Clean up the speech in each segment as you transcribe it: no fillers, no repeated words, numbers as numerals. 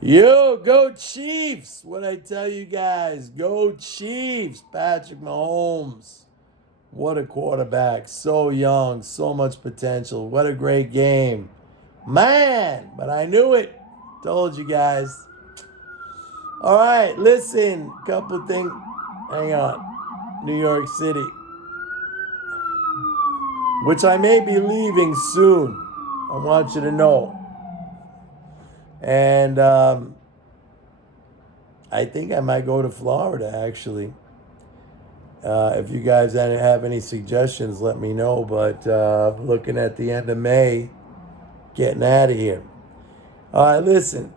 Yo, go Chiefs! What I tell you guys, go Chiefs! Patrick Mahomes. What a quarterback. So young, so much potential. What a great game. Man, but I knew it. Told you guys. All right, listen, couple things. Hang on. New York City, which I may be leaving soon. I want you to know. And I think I might go to Florida, actually. If you guys have any suggestions, let me know. But looking at the end of May, getting out of here. All right, listen.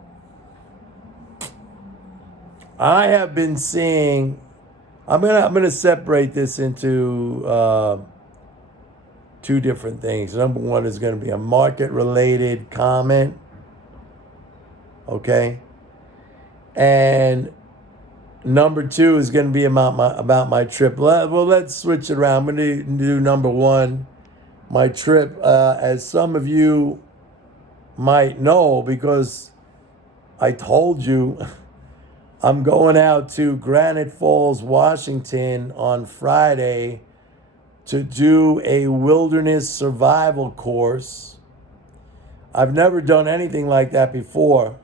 I have been seeing. I'm gonna separate this into two different things. Number one is going to be a market related comment. Okay. And number two is going to be about my trip. Well, let's switch it around. I'm going to do number one, my trip. As some of you might know, because I told you, I'm going out to Granite Falls, Washington on Friday to do a wilderness survival course. I've never done anything like that before.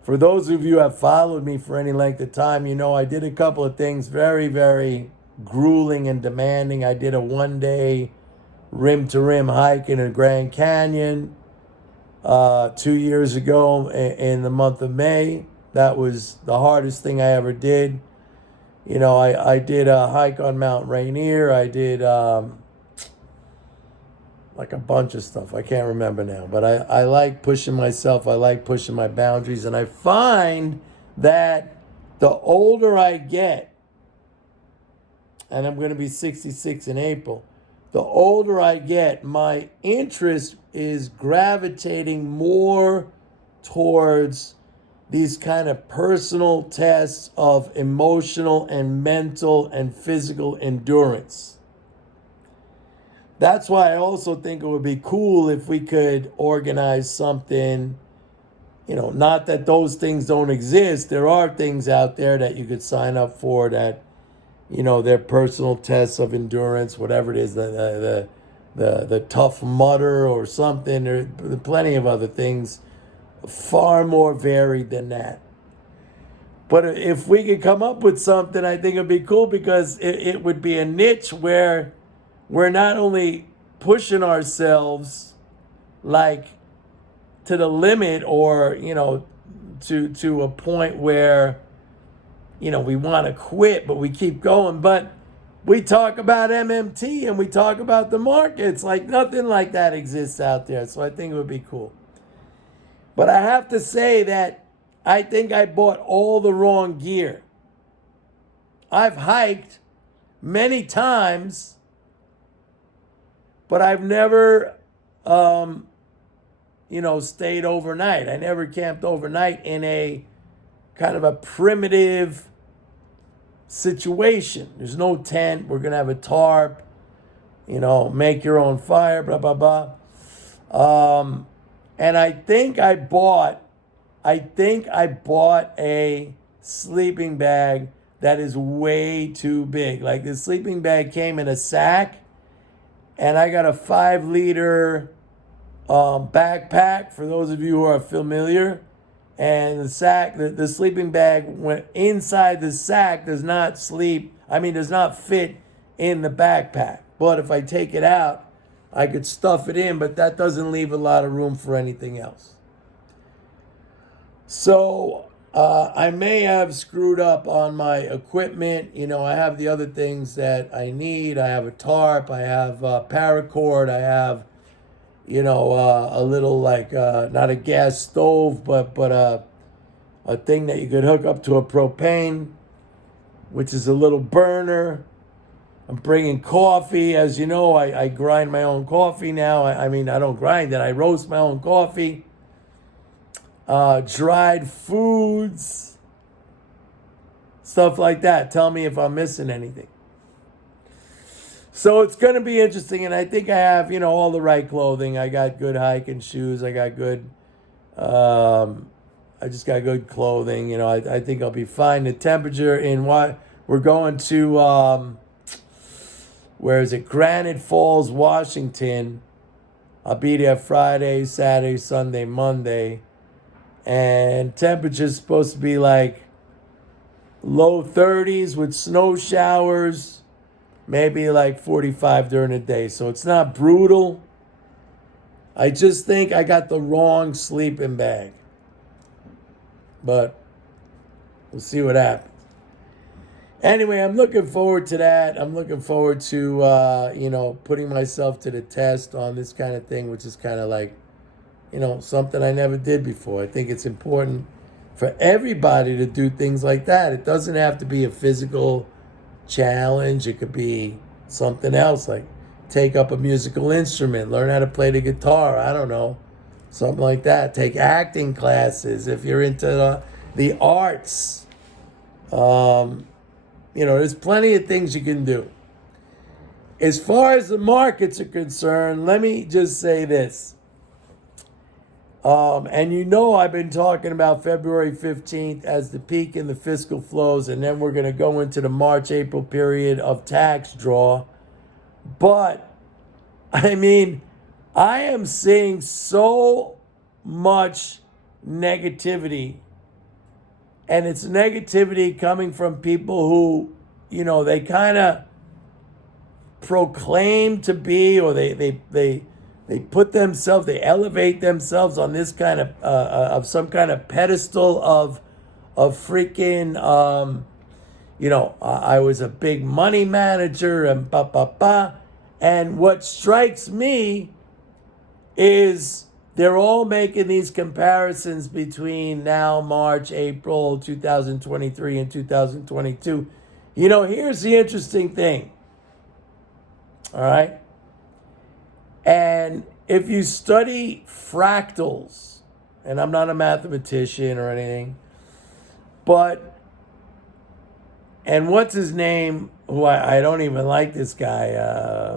For those of you who have followed me for any length of time, you know I did a couple of things very, very grueling and demanding. I did a 1 day rim to rim hike in the Grand Canyon 2 years ago in the month of May. That was the hardest thing I ever did. You know, I did a hike on Mount Rainier. I did like a bunch of stuff. I can't remember now, but I like pushing myself. I like pushing my boundaries. And I find that the older I get, and I'm going to be 66 in April, the older I get, my interest is gravitating more towards these kind of personal tests of emotional and mental and physical endurance. That's why I also think it would be cool if we could organize something, you know, not that those things don't exist. There are things out there that you could sign up for that, you know, they're personal tests of endurance, whatever it is, the Tough Mudder or something. There are plenty of other things far more varied than that. But if we could come up with something, I think it'd be cool because it would be a niche where we're not only pushing ourselves like to the limit or, you know, to a point where, you know, we want to quit, but we keep going. But we talk about MMT and we talk about the markets like nothing like that exists out there. So I think it would be cool. But I have to say that I think I bought all the wrong gear. I've hiked many times, but I've never, stayed overnight. I never camped overnight in a kind of a primitive situation. There's no tent. We're going to have a tarp, you know, make your own fire, blah, blah, blah. And I think I bought a sleeping bag that is way too big. Like the sleeping bag came in a sack, and I got a 5 liter backpack for those of you who are familiar. And the sleeping bag went inside the sack does not fit in the backpack. But if I take it out, I could stuff it in, but that doesn't leave a lot of room for anything else. So I may have screwed up on my equipment. You know, I have the other things that I need. I have a tarp. I have paracord. I have, a little like not a gas stove, but a thing that you could hook up to a propane, which is a little burner. I'm bringing coffee. As you know, I grind my own coffee now. I don't grind it. I roast my own coffee. Dried foods, stuff like that. Tell me if I'm missing anything. So it's going to be interesting, and I think I have, all the right clothing. I got good hiking shoes. I got good I just got good clothing. I think I'll be fine. The temperature in what we're going to, where is it? Granite Falls, Washington. I'll be there Friday, Saturday, Sunday, Monday. And temperature's supposed to be like low 30s with snow showers, maybe like 45 during the day. So it's not brutal. I just think I got the wrong sleeping bag. But we'll see what happens. Anyway, I'm looking forward to that. I'm looking forward to, putting myself to the test on this kind of thing, which is kind of like, something I never did before. I think it's important for everybody to do things like that. It doesn't have to be a physical challenge. It could be something else, like take up a musical instrument, learn how to play the guitar. I don't know, something like that. Take acting classes if you're into the arts. There's plenty of things you can do. As far as the markets are concerned, let me just say this. And I've been talking about February 15th as the peak in the fiscal flows, and then we're going to go into the March-April period of tax draw. But, I am seeing so much negativity, and it's negativity coming from people who, they kind of proclaim to be, or they put themselves, they elevate themselves on this kind of some kind of pedestal of freaking, I was a big money manager and And what strikes me is they're all making these comparisons between now, March, April 2023 and 2022. Here's the interesting thing. All right? And if you study fractals, and I'm not a mathematician or anything, and what's his name, who I don't even like this guy,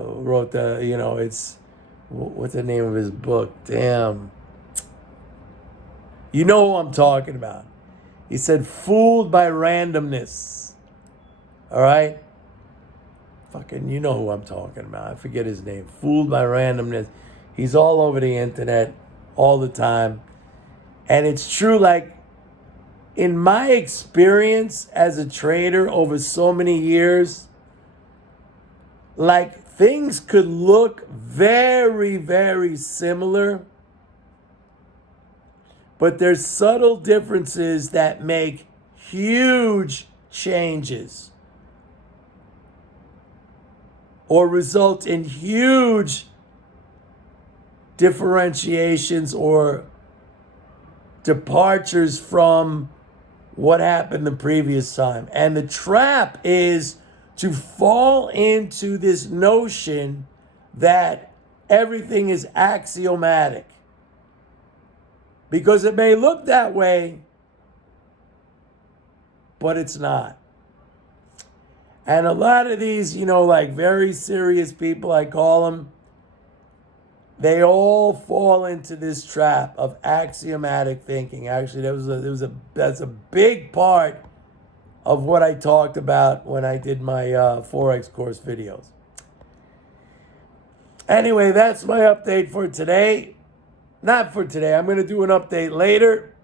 wrote what's the name of his book? Damn. You know who I'm talking about. He said, fooled by randomness. All right? Fucking, you know who I'm talking about. I forget his name. Fooled by randomness. He's all over the internet all the time. And it's true, like, in my experience as a trader over so many years, like, things could look very, very similar, but there's subtle differences that make huge changes or result in huge differentiations or departures from what happened the previous time. And the trap is to fall into this notion that everything is axiomatic. Because it may look that way, but it's not. And a lot of these, like very serious people, I call them, they all fall into this trap of axiomatic thinking. Actually, that's a big part of what I talked about when I did my Forex course videos. Anyway, that's my update for today. Not for today. I'm going to do an update later,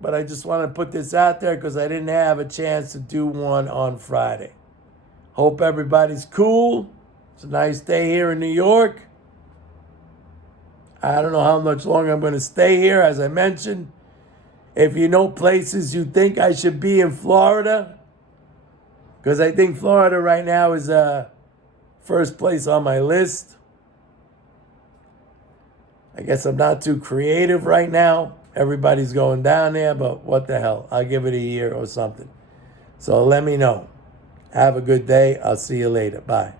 but I just want to put this out there because I didn't have a chance to do one on Friday. Hope everybody's cool. It's a nice day here in New York. I don't know how much longer I'm going to stay here. As I mentioned, if you know places you think I should be in Florida, because I think Florida right now is first place on my list. I guess I'm not too creative right now. Everybody's going down there, but what the hell? I'll give it a year or something. So let me know. Have a good day. I'll see you later. Bye.